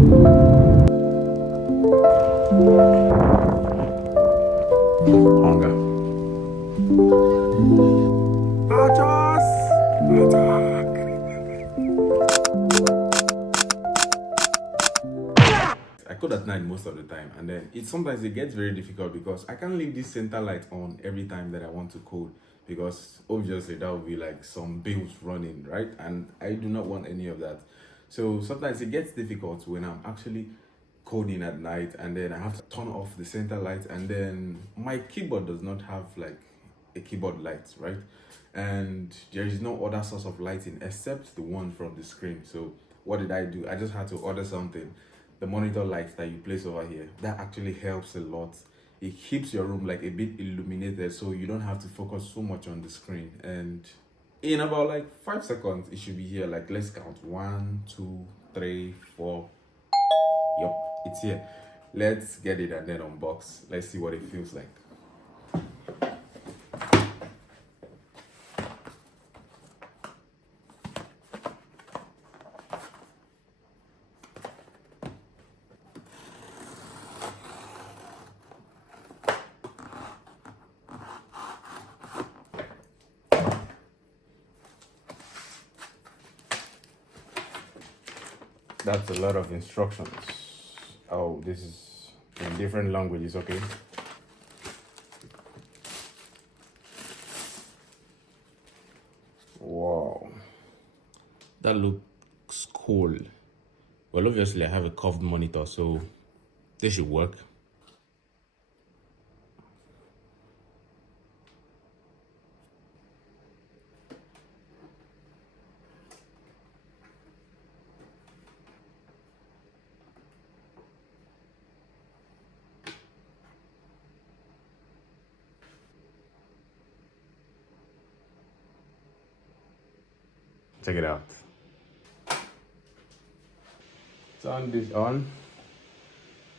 Hunger. I code at night most of the time, and then sometimes it gets very difficult because I can't leave this center light on every time that I want to code, because obviously that would be like some bills running, right? And I do not want any of that. So sometimes it gets difficult when I'm actually coding at night, and then I have to turn off the center light, and then my keyboard does not have like a keyboard light, right? And there is no other source of lighting except the one from the screen. So what did I do? I just had to order something, the monitor light that you place over here. That actually helps a lot. It keeps your room like a bit illuminated, so you don't have to focus so much on the screen. And in about like 5 seconds it should be here. Like, let's count: 1, 2, 3, 4. Yup, it's here. Let's get it and then unbox. Let's see what it feels like. That's a lot of instructions. Oh, this is in different languages, okay? Wow. That looks cool. Well, obviously I have a curved monitor, so this should work. Check it out. Turn this on.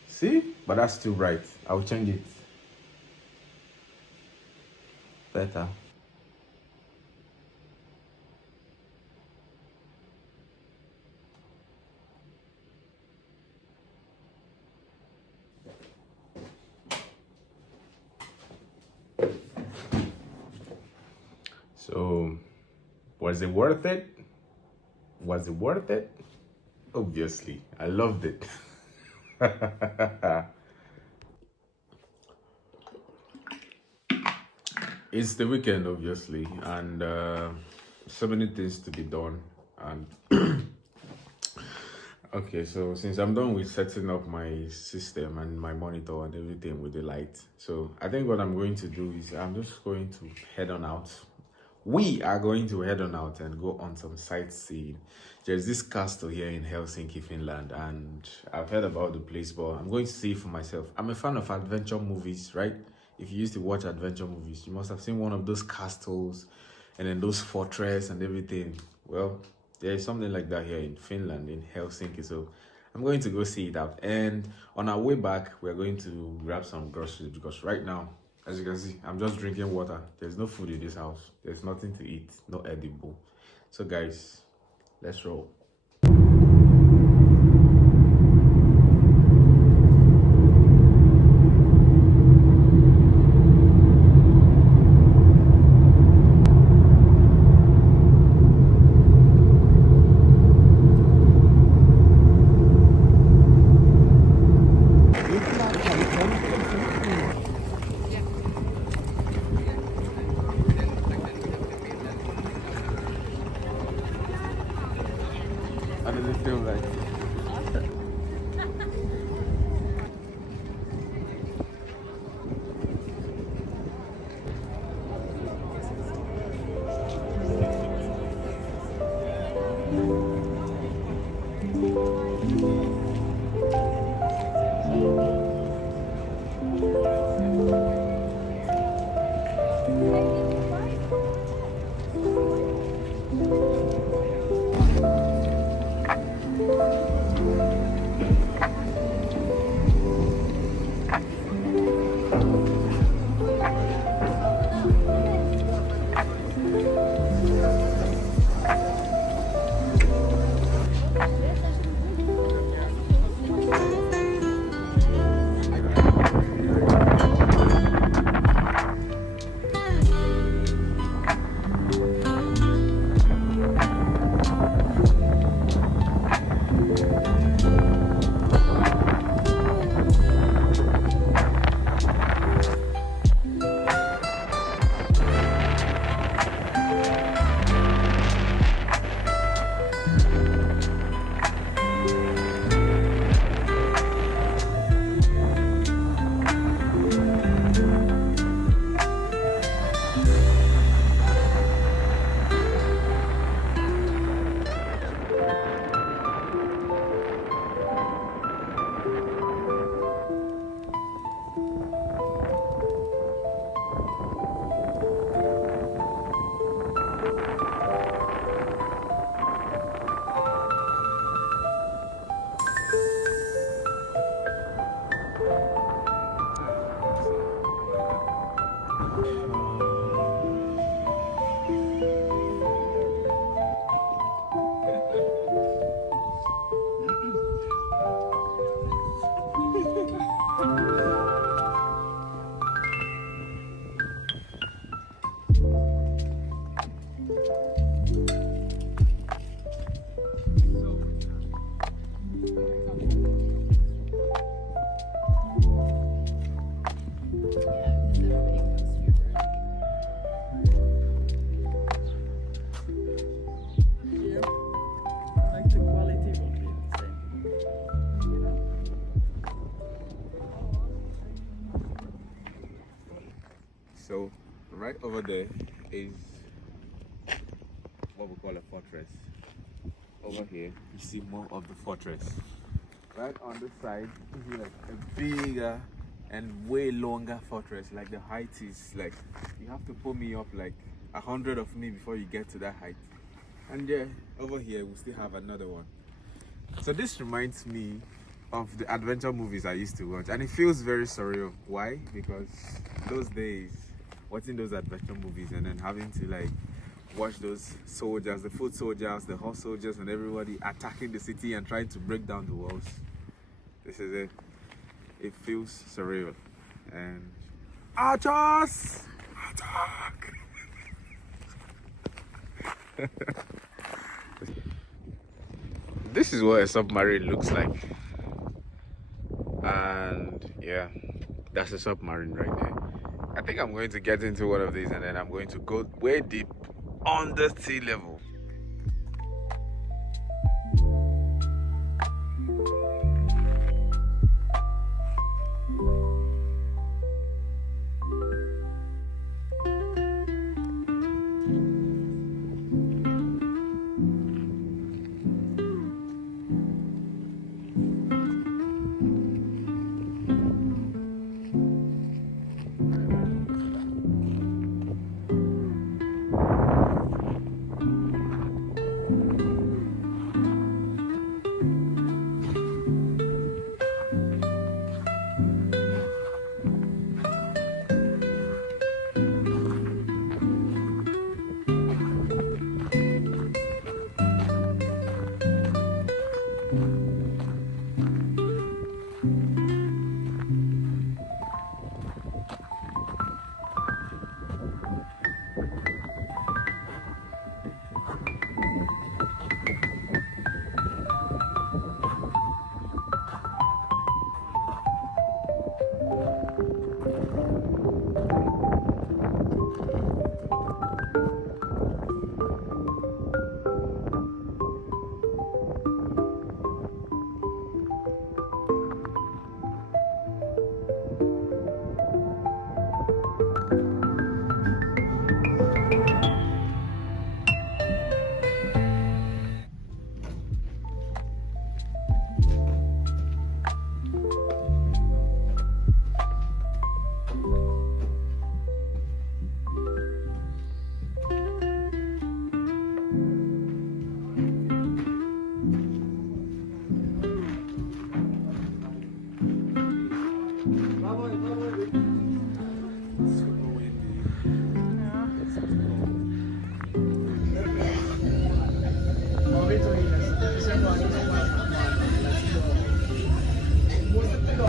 See? But that's too bright. I'll change it. Better. So, was it worth it? Was it worth it? Obviously, I loved it. It's the weekend, obviously, and so many things to be done. And okay, so since I'm done with setting up my system and my monitor and everything with the light, so I think what I'm going to do is I'm just going to head on out. We are going to head on out and go on some sightseeing. There's this castle here in Helsinki, Finland, and I've heard about the place, but I'm going to see it for myself. I'm a fan of adventure movies, right? If you used to watch adventure movies, you must have seen one of those castles and then those fortress and everything. Well, there is something like that here in Finland, in Helsinki. So I'm going to go see it out. And on our way back, we're going to grab some groceries, because right now, as you can see, I'm just drinking water. There's no food in this house. There's nothing to eat, no edible. So guys, let's roll. So right over there is what we call a fortress. Over here you see more of the fortress. Right on this side is like a bigger and way longer fortress. Like the height is like, you have to pull me up like 100 of me before you get to that height. And yeah, over here we still have another one. So this reminds me of the adventure movies I used to watch, and it feels very surreal. Why? Because those days watching those adventure movies and then having to like watch those soldiers, the foot soldiers, the horse soldiers, and everybody attacking the city and trying to break down the walls. This is it. It feels surreal. And archers, attack! This is what a submarine looks like. And yeah, that's a submarine right there. I think I'm going to get into one of these and then I'm going to go way deep under sea level.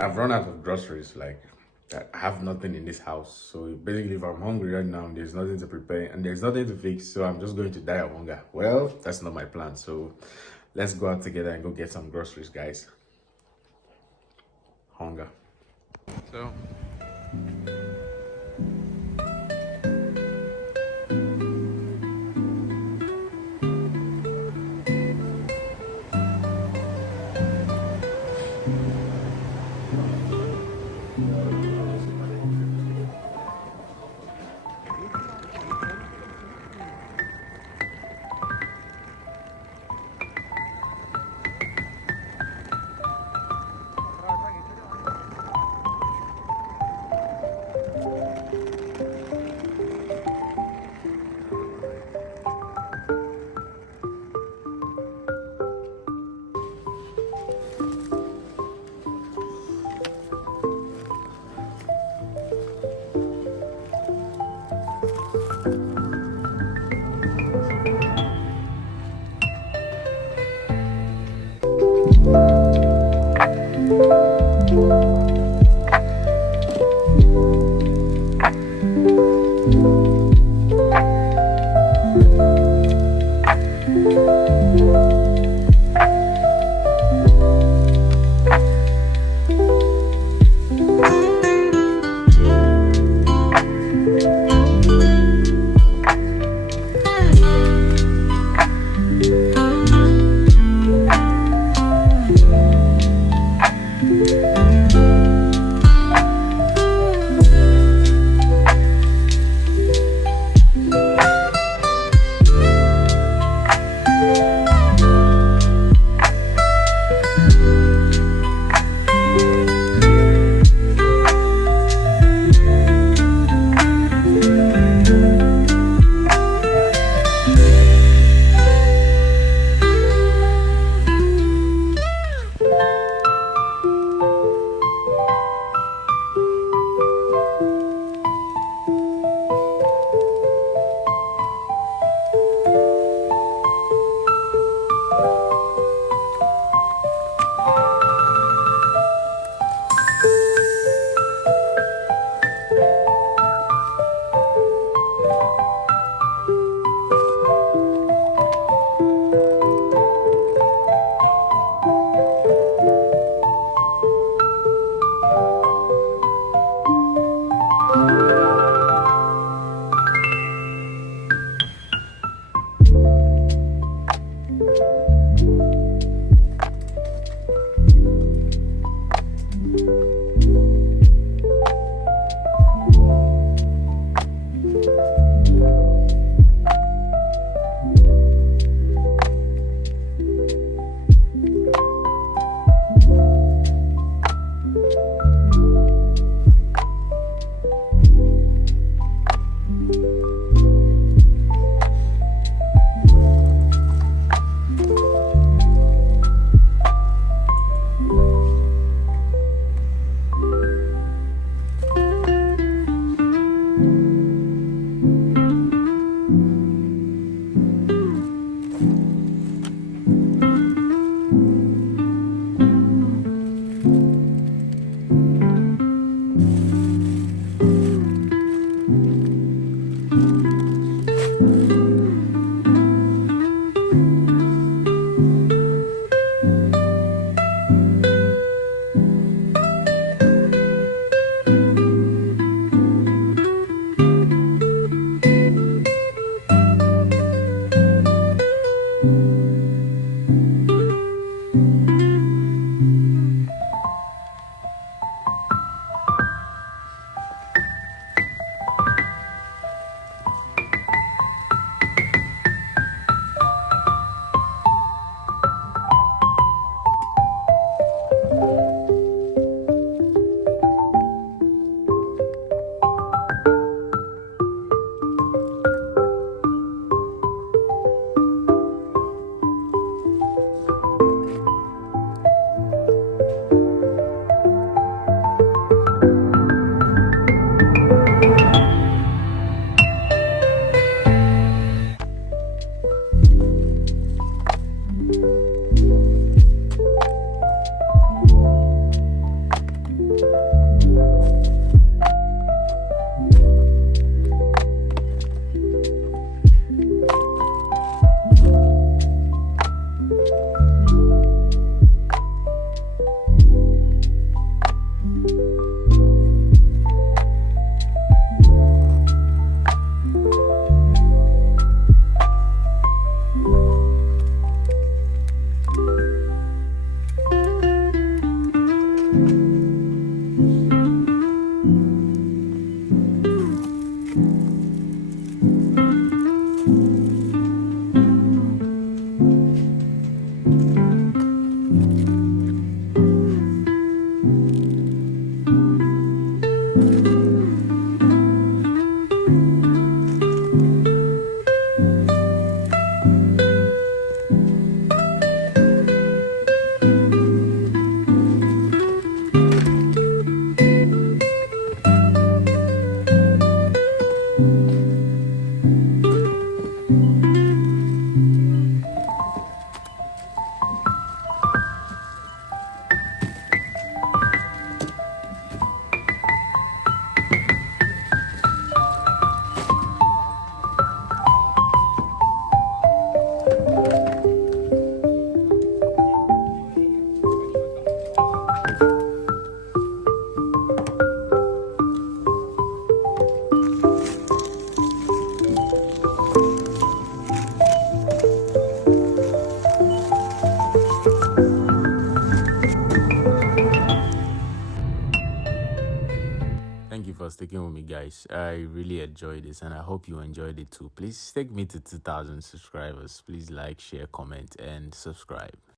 I've run out of groceries. Like, I have nothing in this house. So basically, if I'm hungry right now, there's nothing to prepare and there's nothing to fix. So I'm just going to die of hunger. Well, that's not my plan. So let's go out together and go get some groceries, guys. Hunger. So Thank you for sticking with me, guys. I really enjoyed this and I hope you enjoyed it too. Please take me to 2,000 subscribers. Please like, share, comment, and subscribe.